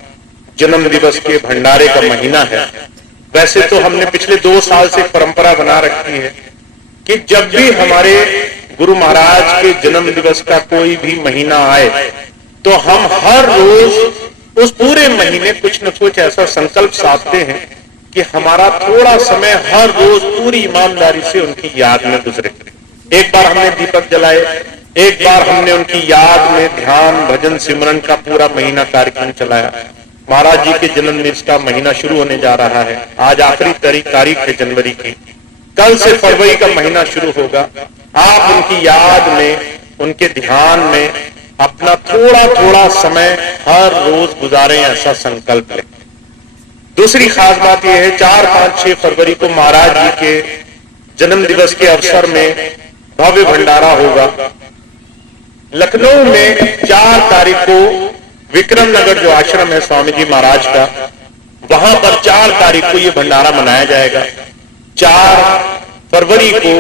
जन्म दिवस के भंडारे का महीना है। वैसे तो हमने पिछले 2 साल से परंपरा बना रखी है कि जब भी हमारे गुरु महाराज के जन्म दिवस का कोई भी महीना आए तो हम हर रोज उस पूरे महीने कुछ न कुछ ऐसा संकल्प साधते हैं कि हमारा थोड़ा समय हर रोज पूरी ईमानदारी से उनकी याद में गुजरे। एक बार हमने दीपक जलाए, एक बार हमने उनकी याद में ध्यान भजन सिमरन का पूरा महीना कार्यक्रम चलाया। महाराज जी के जन्मदिन का महीना शुरू होने जा रहा है। आज आखिरी तारीख है जनवरी की, कल से फरवरी का महीना शुरू होगा। आप उनकी याद में, उनके ध्यान में अपना थोड़ा थोड़ा समय हर रोज गुजारें, ऐसा संकल्प लें। दूसरी खास बात यह है, 4, 5, 6 फरवरी को महाराज जी के जन्म दिवस के अवसर में भव्य भंडारा होगा। लखनऊ में 4 तारीख को विक्रम नगर जो आश्रम है स्वामी जी महाराज का, वहां पर 4 तारीख को यह भंडारा मनाया जाएगा। 4 फरवरी को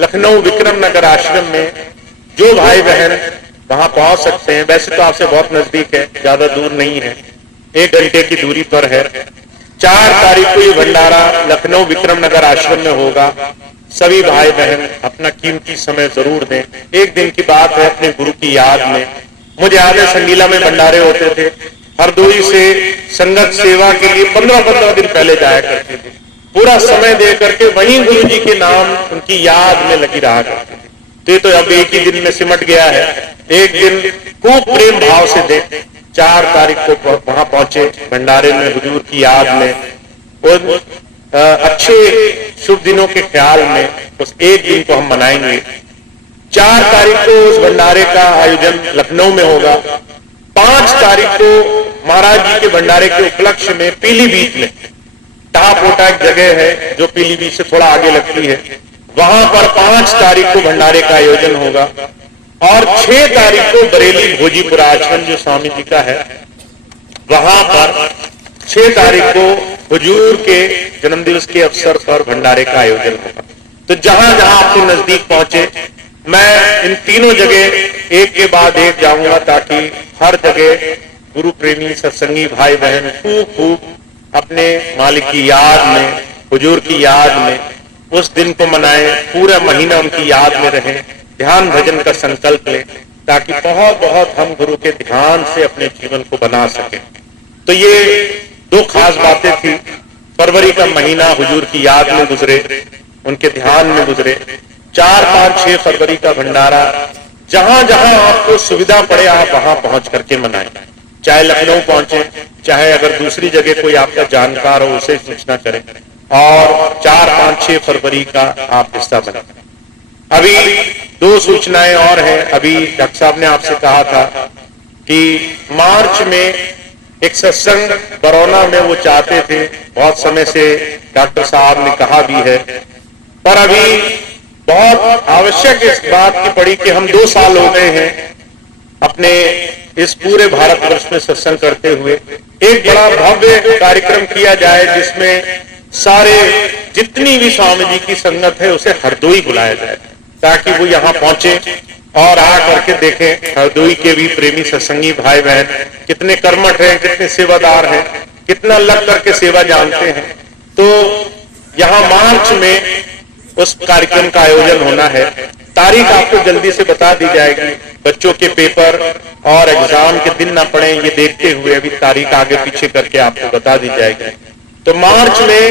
लखनऊ विक्रम नगर आश्रम में जो भाई बहन वहां पहुंच सकते हैं, वैसे तो आपसे बहुत नजदीक है, ज्यादा दूर नहीं है, 1 घंटे की दूरी पर है। 4 तारीख को ये भंडारा लखनऊ विक्रम नगर आश्रम में होगा। सभी भाई बहन अपना कीमती समय जरूर दें। एक दिन की बात है, अपने गुरु की याद में, मुझे याद है संगीला में भंडारे होते थे, हरदोई से संगत सेवा के लिए 15-15 दिन पहले जाया करते थे, पूरा समय दे करके वहीं गुरु जी के नाम उनकी याद में लगी रहा करते थे। तो ये तो अब एक ही दिन में सिमट गया है। एक दिन खूब प्रेम भाव से दें। 4 तारीख को वहां पहुंचे भंडारे में हुजूर की याद में, उन अच्छे शुभ दिनों के ख्याल में उस एक दिन को हम मनाएंगे। 4 तारीख को उस भंडारे का आयोजन लखनऊ में होगा। 5 तारीख को महाराज जी के भंडारे के उपलक्ष्य में पीलीभीत में, टापोटा एक जगह है जो पीलीभीत से थोड़ा आगे लगती है, वहां पर 5 तारीख को भंडारे का आयोजन होगा। और 6 तारीख को बरेली भोजीपुरा आश्रम जो स्वामी जी का है, वहां पर 6 तारीख को हुजूर के जन्मदिवस के अवसर पर भंडारे का आयोजन होगा। तो जहां जहां आपके नजदीक पहुंचे, मैं इन तीनों जगह एक के बाद एक जाऊंगा ताकि हर जगह गुरु प्रेमी सत्संगी भाई बहन खूब अपने मालिक की याद में, हुजूर की याद में उस दिन को मनाएं, पूरा महीना उनकी याद में रहें, ध्यान भजन का संकल्प लें ताकि बहुत बहुत हम गुरु के ध्यान से अपने जीवन को बना सकें। तो ये 2 खास बातें थी। फरवरी का महीना हुजूर की याद में गुजरे, उनके ध्यान में गुजरे। 4, 5, 6 फरवरी का भंडारा जहां जहां आपको सुविधा पड़े आप वहां पहुंच करके मनाएं। चाहे लखनऊ पहुंचे, चाहे अगर दूसरी जगह कोई आपका जानकार हो उसे सूचना करें, और 4, 5, 6 फरवरी का आप हिस्सा बने। अभी 2 सूचनाएं और हैं। अभी डॉक्टर साहब ने आपसे कहा था कि मार्च में एक सत्संग बरौना में वो चाहते थे, बहुत समय से डॉक्टर साहब ने कहा भी है, पर अभी बहुत आवश्यक इस बात की पड़ी कि हम 2 साल हो गए हैं अपने इस पूरे भारतवर्ष में सत्संग करते हुए। एक बड़ा भव्य कार्यक्रम किया जाए जिसमें सारे जितनी भी स्वामी जी की संगत है उसे हरदोई बुलाया जाए ताकि वो यहाँ पहुंचे और आ करके देखें हरदोई के भी प्रेमी सत्संगी भाई बहन कितने कर्मठ हैं, कितने सेवादार हैं, कितना लग करके सेवा जानते हैं। तो यहाँ मार्च में उस कार्यक्रम का आयोजन होना है। तारीख आपको जल्दी से बता दी जाएगी। बच्चों के पेपर और एग्जाम के दिन ना पड़े ये देखते हुए अभी तारीख आगे पीछे करके आपको बता दी जाएगी। तो मार्च में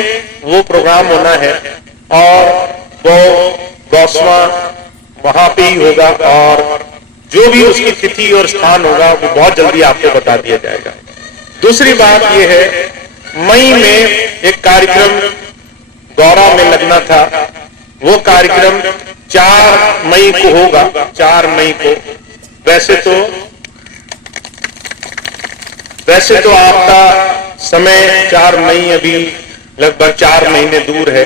वो प्रोग्राम होना है और वो गौसवा वहां पे ही होगा और जो भी उसकी तिथि और स्थान होगा वो बहुत जल्दी आपको बता दिया जाएगा। दूसरी बात यह है, मई में एक कार्यक्रम गौरा में लगना था, वो कार्यक्रम 4 मई को होगा। 4 मई को वैसे तो आपका समय 4 मई अभी लगभग 4 महीने दूर है,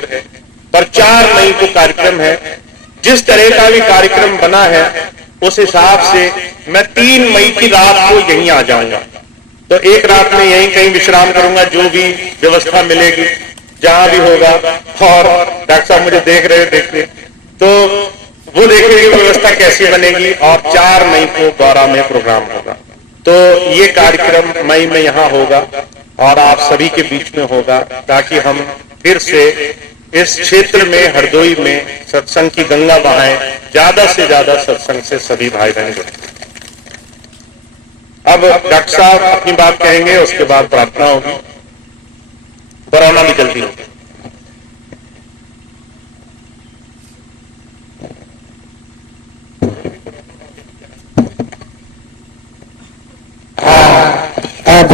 पर 4 मई को कार्यक्रम है। जिस तरह का भी कार्यक्रम बना है उस हिसाब से मैं 3 मई की रात को यहीं आ जाऊंगा। तो एक रात में यहीं कहीं विश्राम करूंगा, जो भी व्यवस्था मिलेगी जहां भी होगा। और डॉक्टर साहब मुझे देख रहे देखते तो वो देखने की व्यवस्था कैसी बनेगी। और 4 मई को गौरा में प्रोग्राम होगा। तो ये कार्यक्रम मई में यहाँ होगा और आप सभी के बीच में होगा, ताकि हम फिर से इस क्षेत्र में हरदोई में सत्संग की गंगा बहाएं, ज्यादा से ज्यादा सत्संग से सभी भाई बहन जुड़े। अब डॉक्टर साहब अपनी बात कहेंगे, उसके बाद प्रार्थना होगी, बरौना भी जल्दी होगी। अब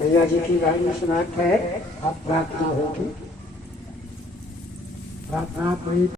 भैया जी की वाणी समाप्त है। अब प्रार्थना होगी। प्रार्थना कोई